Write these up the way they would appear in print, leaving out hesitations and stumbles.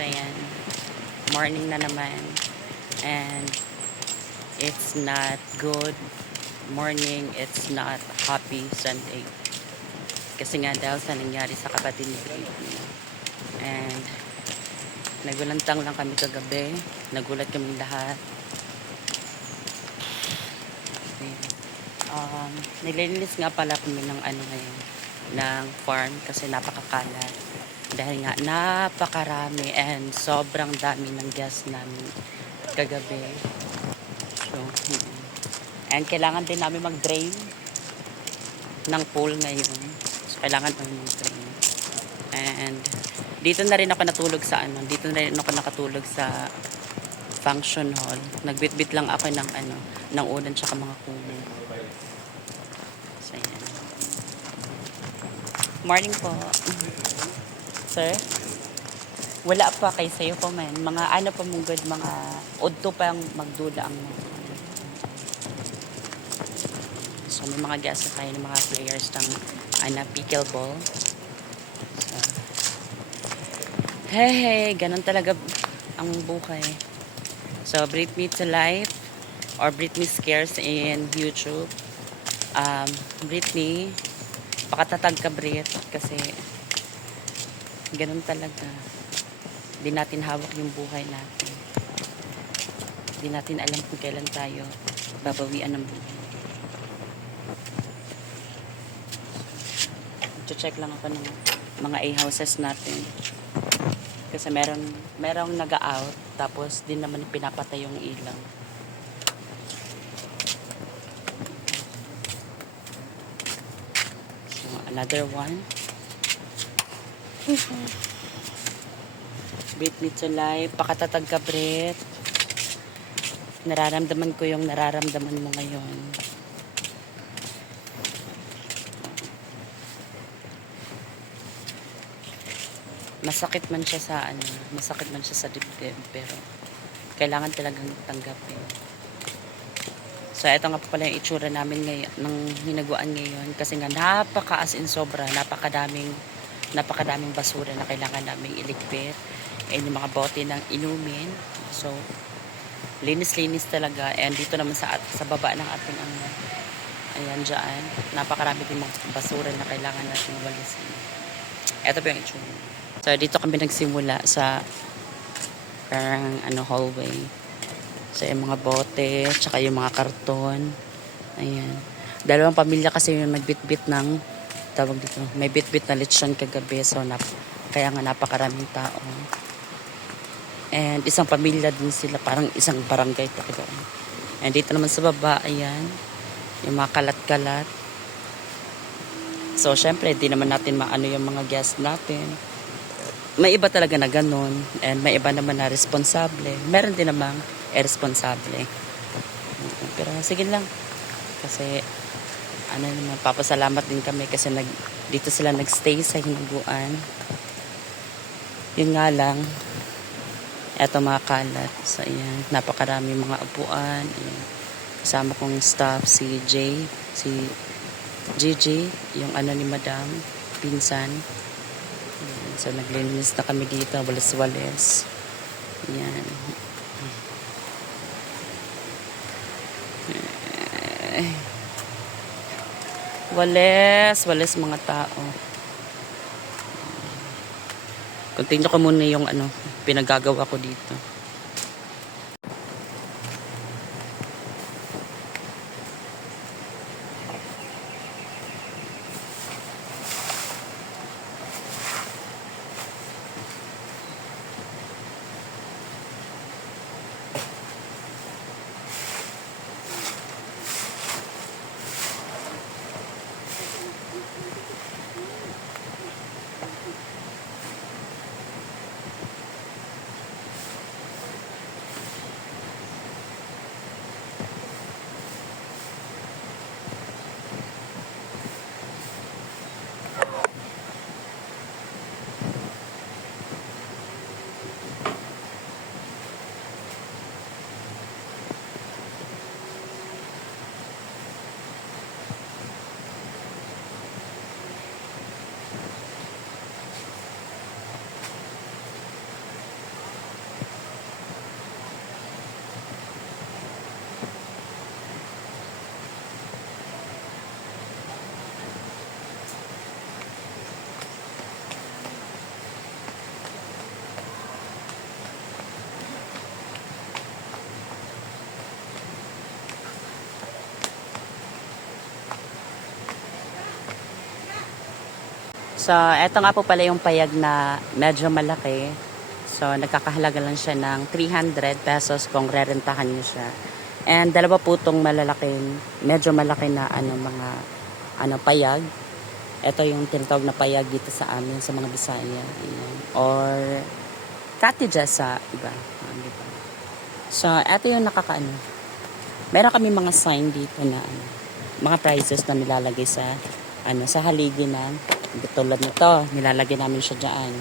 So, ayan. Morning na naman. And it's not good morning. It's not happy Sunday. Kasi nga dahil sa nangyari sa kapatid ni Britney. And nagulantang lang kami kagabi. Nagulat kami lahat. Nililinis nga pala kami ng ano ngayon, ng farm kasi napakakalat. Dahil nga napakarami and sobrang dami ng gas namin kagabi. So, and kailangan din namin mag-drain ng pool ngayon. So, kailangan namin mag-drain. And dito na rin ako natulog sa ano, dito na rin ako nakatulog sa function hall. Nagbitbit lang ako ng ano, ng unan tsaka mga kunin. So, ayan. Morning po. Sir? Wala pa kay sayo po man. Mga ano pa mong good, mga udto pa ang magdula ang so may mga gas na tayo ng mga players ng pickleball. So, hey, ganun talaga ang buhay. So, Britney to Life or Britney Scares in YouTube. Britney, pakatatag ka Brit kasi ganun talaga. Hindi natin hawak yung buhay natin. Hindi natin alam kung kailan tayo babawian ng buhay. Check lang ako ng mga A-houses natin. Kasi merong naga-out tapos din naman pinapatay yung ilaw. So, another one. Britney to Life. Pakatatag ka, Brit. Nararamdaman ko yung nararamdaman mo ngayon. Masakit man siya sa ano, masakit man siya sa dibdib, pero kailangan talagang tanggapin. So, ito nga pala yung itsura namin ngayon, ng hinaguan ngayon, kasi nga napaka as in sobra, napakadaming basura na kailangan naming iligpit, and yung mga bote ng inumin. So, linis-linis talaga, and dito naman sa baba ng ating ayan dyan, napakarami din mga basura na kailangan natin walisin. Ito pa yung itsura. So, dito kami nagsimula sa parang hallway. So, yung mga bote, tsaka yung mga karton. Ayan. Dalawang pamilya kasi yung nagbitbit ng, tawag dito, may bitbit na lechon kagabi. So, kaya nga napakaraming tao. And isang pamilya din sila, parang isang barangay talaga. And dito naman sa baba, ayan, yung mga kalat-kalat. So, syempre, di naman natin maano yung mga guests natin. May iba talaga na ganun, and may iba naman na responsable. Meron din namang irresponsable. Pero sige lang. Kasi, naman, papasalamat din kami kasi dito sila nagstay sa hinaguan. Yun nga lang, eto mga kalat. So, ayan, napakarami mga upuan. Ayan. Kasama kong staff, si Gigi, yung ni Madam, pinsan. So, naglilinis na kami dito. Walis-walis. Ayan. Walis mga tao. Continue ko muna yung pinagagawa ko dito. So, eto nga po pala yung payag na medyo malaki. So, nagkakahalaga lang siya ng 300 pesos kung rerentahan niyo siya. And dalawa po itong malalaking, medyo malaki na mga payag. Ito yung tinatawag na payag dito sa amin, sa mga Bisaya. Ayan. Or cottages sa iba. Diba? So, ito yung meron kami mga sign dito na mga prices na nilalagay sa sa haligi na tulad nito, nilalagay namin siya diyan.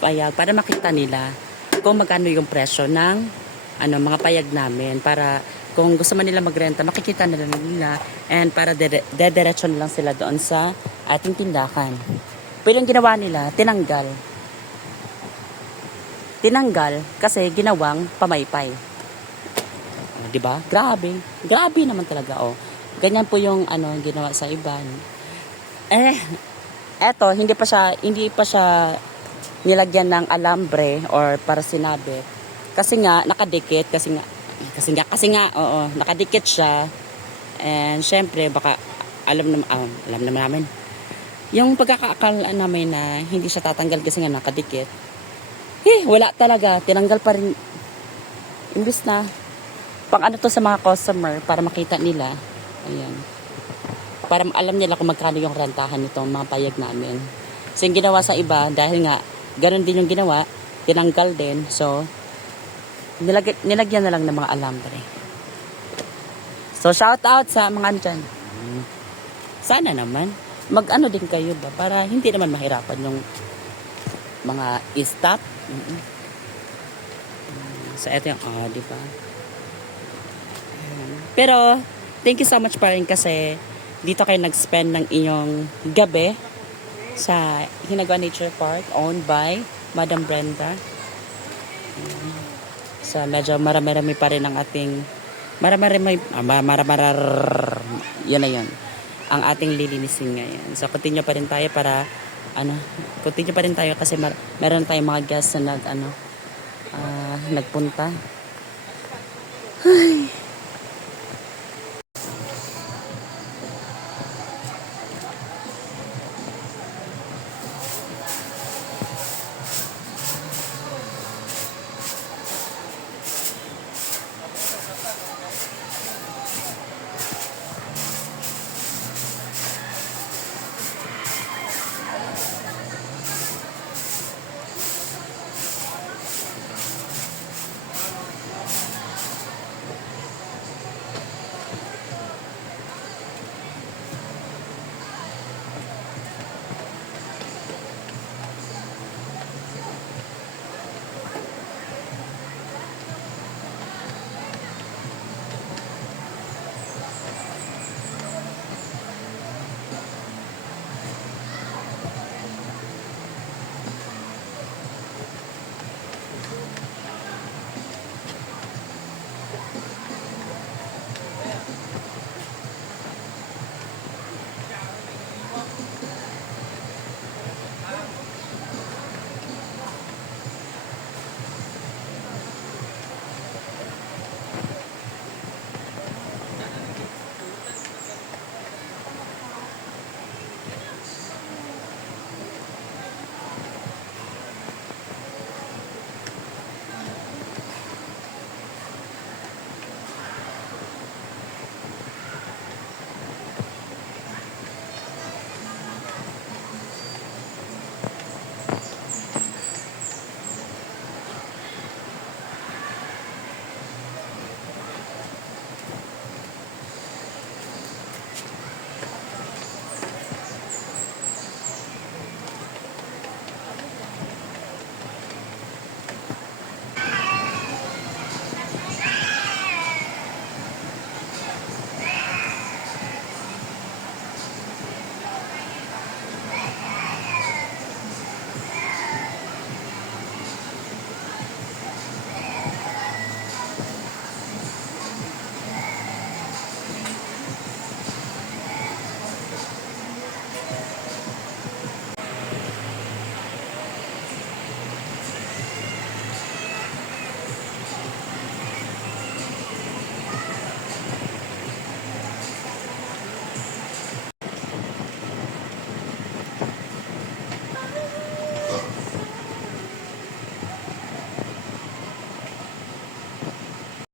Payag para makita nila kung magkano yung presyo ng mga payag namin, para kung gusto man nila magrenta makikita nila and para dediretso na lang sila doon sa ating tindahan. Pero yung ginawa nila, tinanggal kasi ginawang pamaypay. Di ba? Grabe naman talaga, oh. Ganyan po yung ginawa sa iba. Eto, hindi pa siya nilagyan ng alambre or para sinabit. Kasi nga nakadikit, kasi nga, oo, nakadikit siya. And syempre baka alam naman namin. Yung pagkakaakala namin na hindi siya tatanggal kasi nga nakadikit. Wala talaga, tinanggal pa rin. Imbis na pang to sa mga customer para makita nila. Ayan. Para alam nila kung magkano yung rentahan nitong mga payag namin. So yung ginawa sa iba, dahil nga ganun din yung ginawa, tinanggal din. So nilagyan na lang ng mga alambre. So shout out sa mga andyan. Sana naman din kayo ba para hindi naman mahirapan yung mga staff. So eto yung di ba? Pero thank you so much pa rin kasi dito kayo nag-spend ng inyong gabi sa Hinagua Nature Park owned by Madam Brenda. So medyo marami-rami pa rin ang ating yun na yun ang ating lilinisin ngayon. So continue pa rin tayo para kasi meron tayong mga guests na nagpunta. Ay.